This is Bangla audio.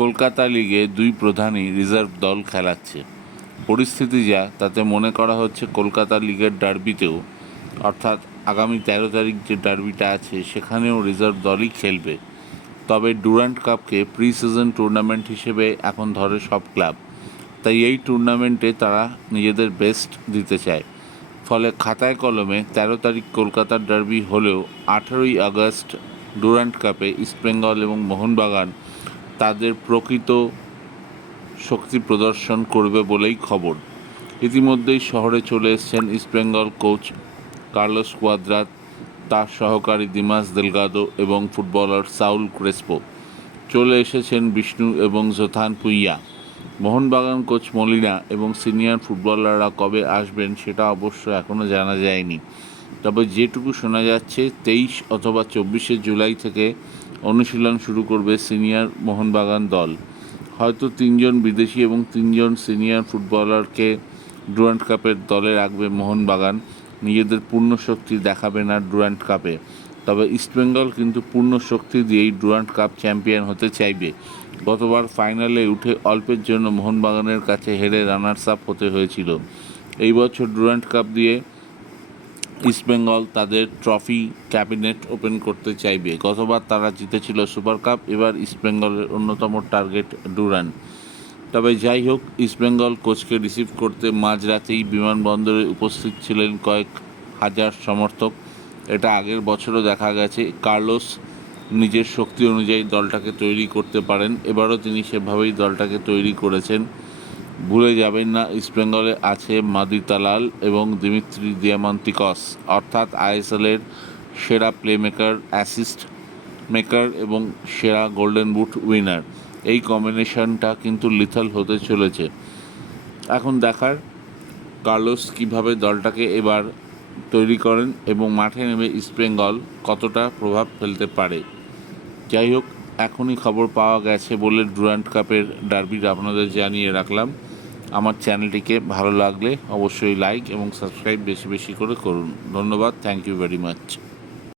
কলকাতা লিগে দুই প্রধানই রিজার্ভ দল খেলাচ্ছে। পরিস্থিতি যা, তাতে মনে করা হচ্ছে কলকাতা লিগের ডার্বিতেও, অর্থাৎ আগামী 13 তারিখ যে ডার্বিটা আছে সেখানেও রিজার্ভ দলই খেলবে। তবে ডুরান্ড কাপকে প্রি সিজন টুর্নামেন্ট হিসেবে এখন ধরে সব ক্লাব, তাই এই টুর্নামেন্টে তারা নিজেদের বেস্ট দিতে চায়। ফলে খাতায় কলমে 13 তারিখ কলকাতার ডার্বি হলেও 18ই আগস্ট ডুরান্ড কাপে ইস্টবেঙ্গল এবং মোহনবাগান তাদের প্রকৃত শক্তি প্রদর্শন করবে বলেই খবর। ইতিমধ্যেই শহরে চলে এসেছেন ইস্টবেঙ্গল কোচ কার্লোস কোয়াদ্রাত, তার সহকারী দিমাস দেলগাদো এবং ফুটবলার সাউল ক্রেসপো। চলে এসেছেন বিষ্ণু এবং জোথান পুইয়া। মোহনবাগান কোচ মলিনা এবং সিনিয়র ফুটবলাররা কবে আসবেন সেটা অবশ্য এখনও জানা যায়নি। তবে যেটুকু শোনা যাচ্ছে 23 অথবা 24শে জুলাই থেকে অনুশীলন শুরু করবে সিনিয়র মোহনবাগান দল। হয়তো 3 জন বিদেশি এবং 3 জন সিনিয়র ফুটবলারকে ডুরান্ড কাপের দলে রাখবে মোহনবাগান। নিজেদের পূর্ণ শক্তি দেখাবে না ডুরান্ড কাপে। তবে ইস্টবেঙ্গল কিন্তু পূর্ণ শক্তি দিয়েই ডুরান্ড কাপ চ্যাম্পিয়ন হতে চাইবে। গতবার ফাইনালে উঠে অল্পের জন্য মোহনবাগানের কাছে হেরে রানার্স আপ হতে হয়েছিল। এই বছর ডুরান্ড কাপ দিয়ে ইস্টবেঙ্গল তাদের ট্রফি ক্যাবিনেট ওপেন করতে চাইবে। গতবার তারা জিতেছিল সুপার কাপ, এবার ইস্টবেঙ্গলের অন্যতম টার্গেট ডুরান্ড। তবে যাই হোক, ইস্টবেঙ্গল কোচকে রিসিভ করতে মাঝরাতেই বিমানবন্দরে উপস্থিত ছিলেন কয়েক হাজার সমর্থক। এটা আগের বছরও দেখা গেছে। কার্লোস নিজের শক্তি অনুযায়ী দলটাকে তৈরি করতে পারেন, এবারও তিনি সেভাবেই দলটাকে তৈরি করেছেন। ভুলে যাবেন না, ইস্টবেঙ্গলে আছে মাদি তালাল এবং দিমিত্রি দিয়ামান্তিকস, অর্থাৎ আইএসএলের সেরা প্লেমেকার, অ্যাসিস্ট মেকার এবং সেরা গোল্ডেন বুট উইনার। এই কম্বিনেশনটা কিন্তু লিথাল হতে চলেছে। এখন দেখার কার্লোস কীভাবে দলটাকে এবার তৈরি করেন এবং মাঠে নেমে ইস্টবেঙ্গল কতটা প্রভাব ফেলতে পারে। যাই হোক, এখনই খবর পাওয়া গেছে বলে ডুরান্ড কাপের ডার্বিটা আপনাদের জানিয়ে রাখলাম। আমার চ্যানেলটিকে ভালো লাগলে অবশ্যই লাইক এবং সাবস্ক্রাইব বেশি বেশি করে করুন। ধন্যবাদ, থ্যাংক ইউ ভেরি মাচ।